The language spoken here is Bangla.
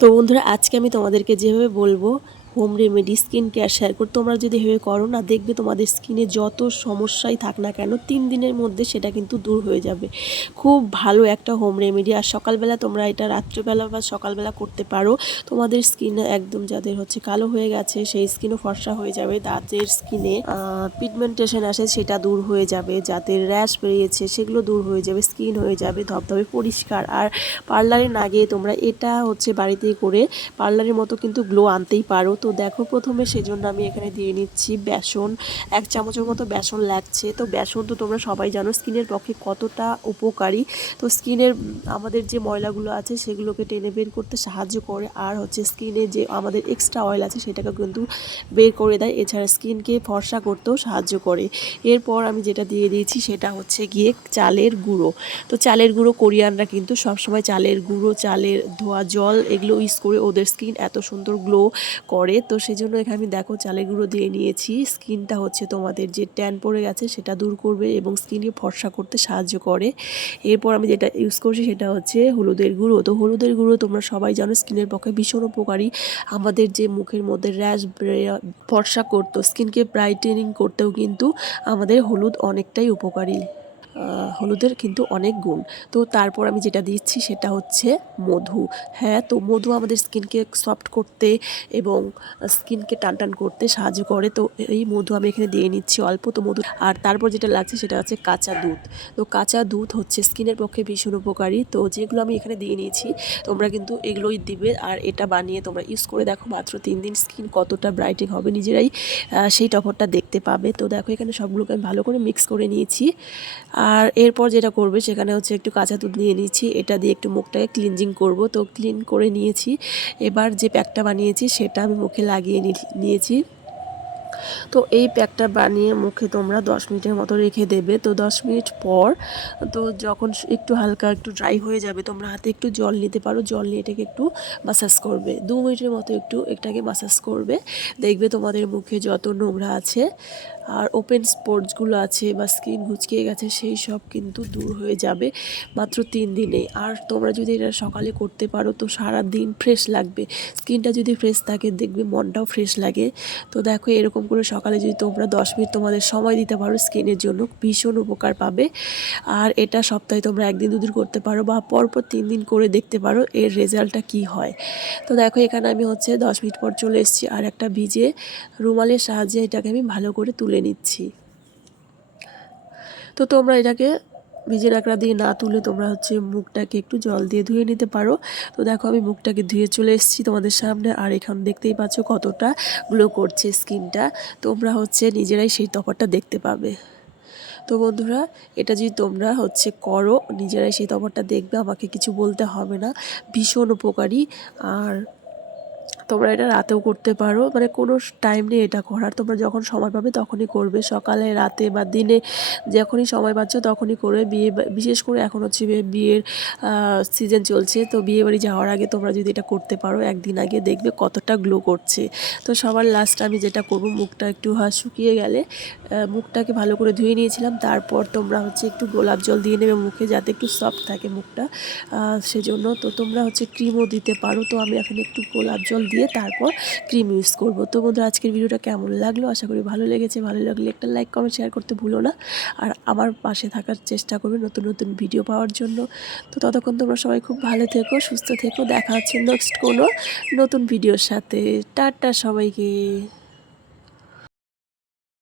তো বন্ধুরা, আজকে আমি তোমাদেরকে যেভাবে বলবো home remedy skin care share করতে, তোমরা যদি এভাবে করো না, দেখবে তোমাদের স্কিনে যত সমস্যাই থাক না কেন 3 দিনের মধ্যে সেটা কিন্তু দূর হয়ে যাবে। খুব ভালো একটা হোম রেমেডি। আর সকালবেলা তোমরা এটা রাত্রিবেলা বা সকালবেলা করতে পারো। তোমাদের স্কিন একদম, যাদের হচ্ছে কালো হয়ে গেছে সেই স্কিনও ফর্সা হয়ে যাবে, যাদের স্কিনে পিগমেন্টেশন আসে সেটা দূর হয়ে যাবে, যাদের র্যাশ বেরিয়েছে সেগুলো দূর হয়ে যাবে, স্কিন হয়ে যাবে ধবধবে পরিষ্কার। আর পার্লারে না গিয়ে তোমরা এটা হচ্ছে বাড়িতেই করে পার্লারের মতো কিন্তু গ্লো আনতেই পারো। তো দেখো, প্রথমে সেজন্য আমি এখানে দিয়ে নিচ্ছি বেসন। 1 চামচের মতো বেসন লাগছে। তো বেসন তো তোমরা সবাই জানো স্কিনের পক্ষে কতটা উপকারী। তো স্কিনের আমাদের যে ময়লাগুলো আছে সেগুলোকে টেনে বের করতে সাহায্য করে, আর হচ্ছে স্কিনে যে আমাদের এক্সট্রা অয়েল আছে সেটাকে কিন্তু বের করে দেয়। এছাড়া স্কিনকে ফর্সা করতেও সাহায্য করে। এরপর আমি যেটা দিয়ে দিয়েছি সেটা হচ্ছে গিয়ে চালের গুঁড়ো। তো চালের গুঁড়ো কোরিয়ানরা কিন্তু সবসময় চালের গুঁড়ো, চালের ধোয়া জল এগুলো ইউজ করে ওদের স্কিন এত সুন্দর গ্লো করে। তো সেজন্য এখানে আমি দেখো চালের গুঁড়ো দিয়ে নিয়েছি। স্কিনটা হচ্ছে তোমাদের যে ট্যান পড়ে গেছে সেটা দূর করবে এবং স্কিনকে ফর্সা করতে সাহায্য করে। এরপর আমি যেটা ইউজ করছি সেটা হচ্ছে হলুদের গুঁড়ো। তো হলুদের গুঁড়ো তোমরা সবাই জানো স্কিনের পক্ষে ভীষণ উপকারী। আমাদের যে মুখের মধ্যে র্যাশ ফর্সা করতো, স্কিনকে ব্রাইটেনিং করতেও কিন্তু আমাদের হলুদ অনেকটাই উপকারী। হলুদের কিন্তু অনেক গুণ। তো তারপর আমি যেটা দিচ্ছি সেটা হচ্ছে মধু। হ্যাঁ, তো মধু আমাদের স্কিনকে সফট করতে এবং স্কিনকে টান করতে সাহায্য করে। তো এই মধু আমি এখানে দিয়ে নিচ্ছি অল্প। তো মধু, আর তারপর যেটা লাগছে সেটা হচ্ছে কাঁচা দুধ। তো কাঁচা দুধ হচ্ছে স্কিনের পক্ষে ভীষণ উপকারী। তো যেগুলো আমি এখানে দিয়ে নিয়েছি তোমরা কিন্তু এগুলোই দিবে। আর এটা বানিয়ে তোমরা ইউজ করে দেখো, মাত্র 3 দিন স্কিন কতটা ব্রাইটিং হবে নিজেরাই সেই তফাৎটা দেখতে পাবে। তো দেখো এখানে সবগুলোকে আমি ভালো করে মিক্স করে নিয়েছি। আর এরপর যেটা করবে সেখানে হচ্ছে একটু কাঁচা দুধ নিয়ে নিচ্ছি, এটা দিয়ে একটু মুখটাকে ক্লিনজিং করব। তো ক্লিন করে নিয়েছি। এবার যে প্যাকটা বানিয়েছি সেটা আমি মুখে লাগিয়ে নিয়েছি। তো এই প্যাকটা বানিয়ে মুখে তোমরা 10 মিনিটের মতো রেখে দেবে। তো 10 মিনিট পর, তো যখন একটু হালকা একটু ড্রাই হয়ে যাবে, তোমরা হাতে একটু জল নিতে পারো। জল নিয়ে এটাকে একটু মাসাজ করবে, 2 মিনিটের মতো একটু এটাকে মাসাজ করবে। দেখবে তোমাদের মুখে যত নোংরা আছে আর ওপেন স্পটসগুলো আছে বা স্কিন ঘুচকিয়ে গেছে সেই সব কিন্তু দূর হয়ে যাবে মাত্র 3 দিনে। আর তোমরা যদি এটা সকালে করতে পারো তো সারা দিন ফ্রেশ লাগবে। স্কিনটা যদি ফ্রেশ থাকে দেখবে মনটাও ফ্রেশ লাগে। তো দেখো এরকম করে সকালে যদি তোমরা 10 মিনিট তোমাদের সময় দিতে পারো স্কিনের জন্য, ভীষণ উপকার পাবে। আর এটা সপ্তাহে তোমরা 1 দিন 2 দিন করতে পারো বা পরপর 3 দিন করে দেখতে পারো এর রেজাল্টটা কি হয়। তো দেখো এখানে আমি হচ্ছে 10 মিনিট পর চলে এসেছি, আর একটা ভিজে রুমালের সাহায্যে এটাকে আমি ভালো করে তুলে নিচ্ছি। তো তোমরা এটাকে ভিজে ন্যাকড়া দিয়ে না তুলে তোমরা হচ্ছে মুখটাকে একটু জল দিয়ে ধুয়ে নিতে পারো। তো দেখো আমি মুখটাকে ধুয়ে চলে এসেছি তোমাদের সামনে, আর এখন দেখতেই পাচ্ছ কতটা গ্লো করছে স্কিনটা। তোমরা হচ্ছে নিজেরাই সেই তফাৎটা দেখতে পাবে। তো বন্ধুরা, এটা যদি তোমরা হচ্ছে করো নিজেরাই সেই তফাৎটা দেখবে, আমাকে কিছু বলতে হবে না। ভীষণ উপকারী। আর তোমরা এটা রাতেও করতে পারো, মানে কোনো টাইম নেই এটা করার, তোমরা যখন সময় পাবে তখনই করবে, সকালে রাতে বা দিনে যখনই সময় পাচ্ছ তখনই করবে। বিশেষ করে এখন হচ্ছে বিয়ের সিজন চলছে, তো বিয়ে বাড়ি যাওয়ার আগে তোমরা যদি এটা করতে পারো একদিন আগে, দেখবে কতটা গ্লো করছে। তো সবার লাস্ট আমি যেটা করব, মুখটা একটু শুকিয়ে গেলে মুখটাকে ভালো করে ধুয়ে নিয়েছিলাম, তারপর তোমরা হচ্ছে একটু গোলাপ জল দিয়ে নেবে মুখে যাতে একটু সফট থাকে মুখটা, সেজন্য। তো তোমরা হচ্ছে ক্রিমও দিতে পারো। তো আমি এখন একটু গোলাপ জল দিয়ে তারপর ক্রিম ইউজ করব। তো বন্ধুরা, আজকের ভিডিওটা কেমন লাগলো, আশা করি ভালো লেগেছে। ভালো লাগলে একটা লাইক কমেন্ট শেয়ার করতে ভুলো না। আর আমার পাশে থাকার চেষ্টা করবে নতুন নতুন ভিডিও পাওয়ার জন্য। তো ততক্ষণ তোমরা সবাই খুব ভালো থেকো, সুস্থ থেকো। দেখা হচ্ছে নেক্সট কোনো নতুন ভিডিওর সাথে। টাটা সবাইকে।